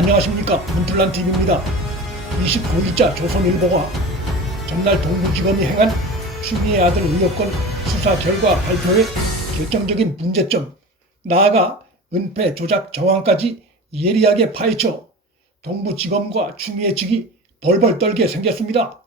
안녕하십니까, 문틀란TV입니다. 29일자 조선일보가 전날 동부지검이 행한 추미애 아들 의혹건 수사 결과 발표의 결정적인 문제점, 나아가 은폐 조작 정황까지 예리하게 파헤쳐 동부지검과 추미애 측이 벌벌 떨게 생겼습니다.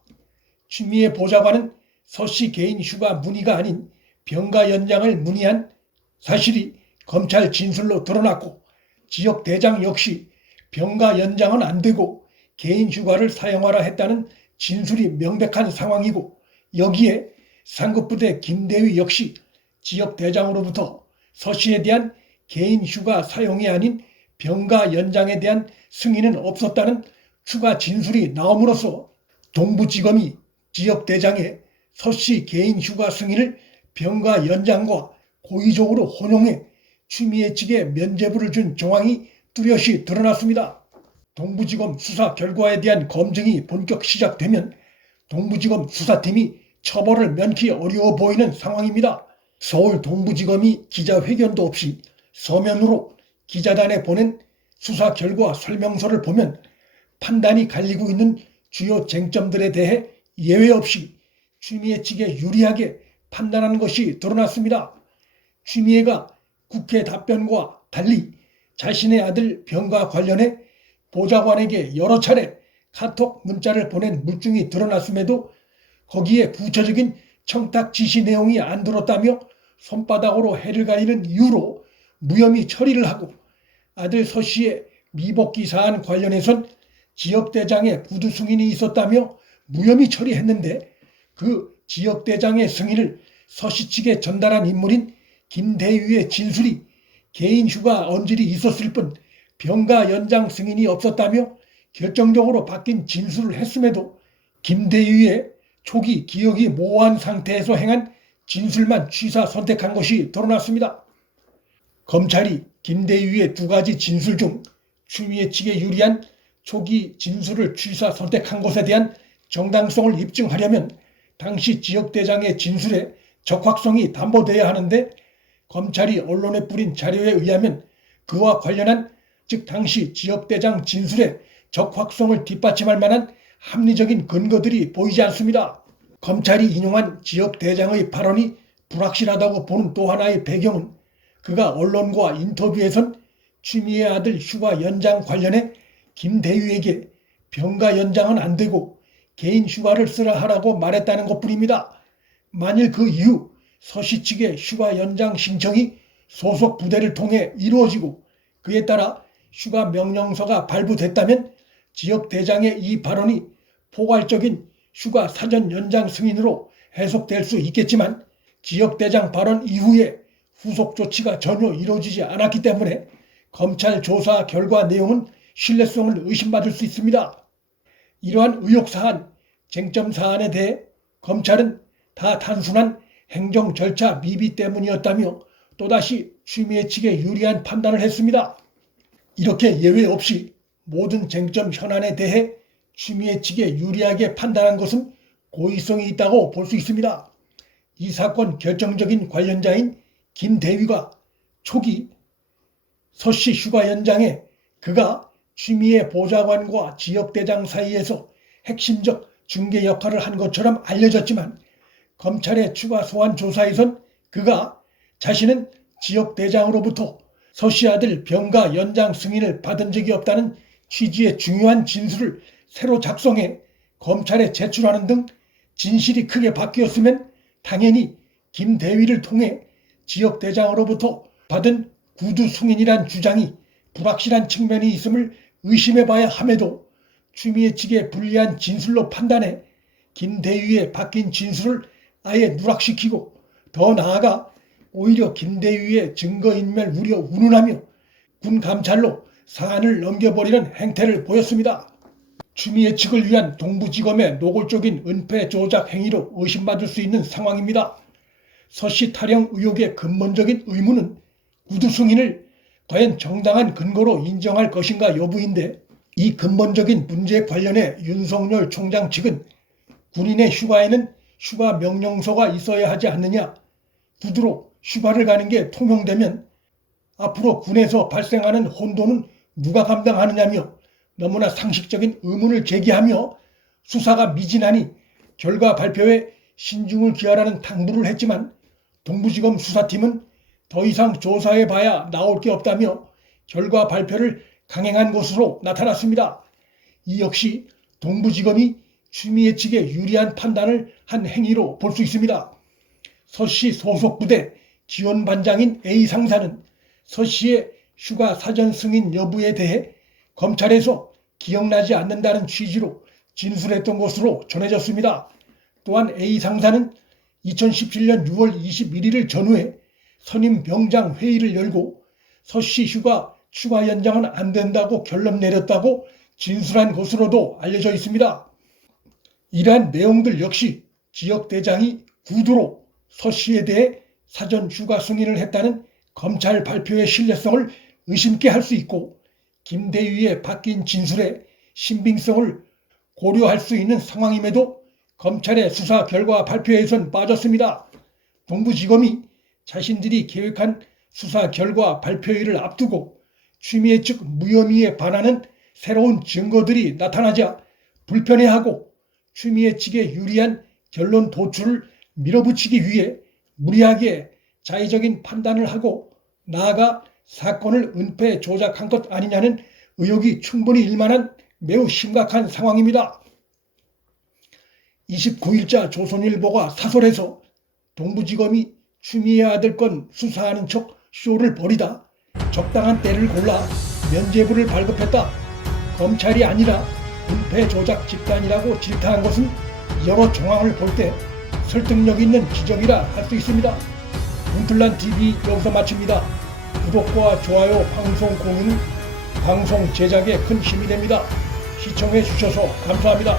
추미애 보좌관은 서씨 개인 휴가 문의가 아닌 병가 연장을 문의한 사실이 검찰 진술로 드러났고, 지역대장 역시 병가 연장은 안 되고 개인 휴가를 사용하라 했다는 진술이 명백한 상황이고, 여기에 상급부대 김대위 역시 지역대장으로부터 서씨에 대한 개인 휴가 사용이 아닌 병가 연장에 대한 승인은 없었다는 추가 진술이 나옴으로써 동부지검이 지역대장의 서씨 개인 휴가 승인을 병가 연장과 고의적으로 혼용해 추미애 측에 면죄부를 준 정황이 뚜렷이 드러났습니다. 동부지검 수사 결과에 대한 검증이 본격 시작되면 동부지검 수사팀이 처벌을 면키 어려워 보이는 상황입니다. 서울 동부지검이 기자회견도 없이 서면으로 기자단에 보낸 수사 결과 설명서를 보면 판단이 갈리고 있는 주요 쟁점들에 대해 예외 없이 추미애 측에 유리하게 판단하는 것이 드러났습니다. 추미애가 국회 답변과 달리 자신의 아들 병가 관련해 보좌관에게 여러 차례 카톡 문자를 보낸 물증이 드러났음에도 거기에 구체적인 청탁 지시 내용이 안 들었다며 손바닥으로 해를 가리는 이유로 무혐의 처리를 하고, 아들 서씨의 미복귀 사안 관련해선 지역대장의 구두 승인이 있었다며 무혐의 처리했는데, 그 지역대장의 승인을 서씨 측에 전달한 인물인 김대위의 진술이 개인 휴가 언질이 있었을 뿐 병가 연장 승인이 없었다며 결정적으로 바뀐 진술을 했음에도 김대위의 초기 기억이 모호한 상태에서 행한 진술만 취사 선택한 것이 드러났습니다. 검찰이 김대위의 두 가지 진술 중 추미애 측에 유리한 초기 진술을 취사 선택한 것에 대한 정당성을 입증하려면 당시 지역대장의 진술의 적확성이 담보돼야 하는데, 검찰이 언론에 뿌린 자료에 의하면 그와 관련한, 즉 당시 지역대장 진술의 적확성을 뒷받침할 만한 합리적인 근거들이 보이지 않습니다. 검찰이 인용한 지역대장의 발언이 불확실하다고 보는 또 하나의 배경은 그가 언론과 인터뷰에선 추미애 아들 휴가 연장 관련해 김대위에게 병가 연장은 안 되고 개인 휴가를 쓰라 하라고 말했다는 것뿐입니다. 만일 그 이후 서씨 측의 휴가 연장 신청이 소속 부대를 통해 이루어지고 그에 따라 휴가 명령서가 발부됐다면 지역대장의 이 발언이 포괄적인 휴가 사전 연장 승인으로 해석될 수 있겠지만, 지역대장 발언 이후에 후속 조치가 전혀 이루어지지 않았기 때문에 검찰 조사 결과 내용은 신뢰성을 의심받을 수 있습니다. 이러한 의혹사안, 쟁점사안에 대해 검찰은 다 단순한 행정 절차 미비 때문이었다며 또다시 추미애 측에 유리한 판단을 했습니다. 이렇게 예외 없이 모든 쟁점 현안에 대해 추미애 측에 유리하게 판단한 것은 고의성이 있다고 볼 수 있습니다. 이 사건 결정적인 관련자인 김대위가 초기 서씨 휴가 연장에 그가 추미애 보좌관과 지역대장 사이에서 핵심적 중개 역할을 한 것처럼 알려졌지만, 검찰의 추가 소환 조사에선 그가 자신은 지역대장으로부터 서씨 아들 병가 연장 승인을 받은 적이 없다는 취지의 중요한 진술을 새로 작성해 검찰에 제출하는 등 진실이 크게 바뀌었으면 당연히 김대위를 통해 지역대장으로부터 받은 구두 승인이란 주장이 불확실한 측면이 있음을 의심해봐야 함에도 추미애 측의 불리한 진술로 판단해 김대위의 바뀐 진술을 아예 누락시키고, 더 나아가 오히려 김대위의 증거인멸 우려 운운하며 군감찰로 사안을 넘겨버리는 행태를 보였습니다. 추미애 측을 위한 동부지검의 노골적인 은폐 조작 행위로 의심받을 수 있는 상황입니다. 서씨 타령 의혹의 근본적인 의문은 구두 승인을 과연 정당한 근거로 인정할 것인가 여부인데, 이 근본적인 문제 관련해 윤석열 총장 측은 군인의 휴가에는 휴가 명령서가 있어야 하지 않느냐, 구두로 휴가를 가는 게 통용되면 앞으로 군에서 발생하는 혼돈은 누가 감당하느냐며 너무나 상식적인 의문을 제기하며 수사가 미진하니 결과 발표에 신중을 기하라는 당부를 했지만 동부지검 수사팀은 더 이상 조사해봐야 나올 게 없다며 결과 발표를 강행한 것으로 나타났습니다. 이 역시 동부지검이 추미애 측에 유리한 판단을 한 행위로 볼 수 있습니다. 서 씨 소속 부대 지원반장인 A 상사는 서 씨의 휴가 사전 승인 여부에 대해 검찰에서 기억나지 않는다는 취지로 진술했던 것으로 전해졌습니다. 또한 A 상사는 2017년 6월 21일을 전후해 선임 병장 회의를 열고 서 씨 휴가 추가 연장은 안 된다고 결론 내렸다고 진술한 것으로도 알려져 있습니다. 이러한 내용들 역시 지역대장이 구두로 서 씨에 대해 사전 휴가 승인을 했다는 검찰 발표의 신뢰성을 의심케 할 수 있고 김대위의 바뀐 진술에 신빙성을 고려할 수 있는 상황임에도 검찰의 수사 결과 발표에선 빠졌습니다. 동부지검이 자신들이 계획한 수사 결과 발표일을 앞두고 추미애 측 무혐의에 반하는 새로운 증거들이 나타나자 불편해하고 추미애 측에 유리한 결론 도출을 밀어붙이기 위해 무리하게 자의적인 판단을 하고 나아가 사건을 은폐 조작한 것 아니냐는 의혹이 충분히 일만한 매우 심각한 상황입니다. 29일자 조선일보가 사설에서 동부지검이 추미애 아들 건 수사하는 척 쇼를 벌이다 적당한 때를 골라 면죄부를 발급했다. 검찰이 아니라 은폐 조작 집단이라고 질타한 것은 여러 정황을 볼 때 설득력 있는 지적이라 할 수 있습니다. 문틀란TV 여기서 마칩니다. 구독과 좋아요, 방송 공유는 방송 제작에 큰 힘이 됩니다. 시청해 주셔서 감사합니다.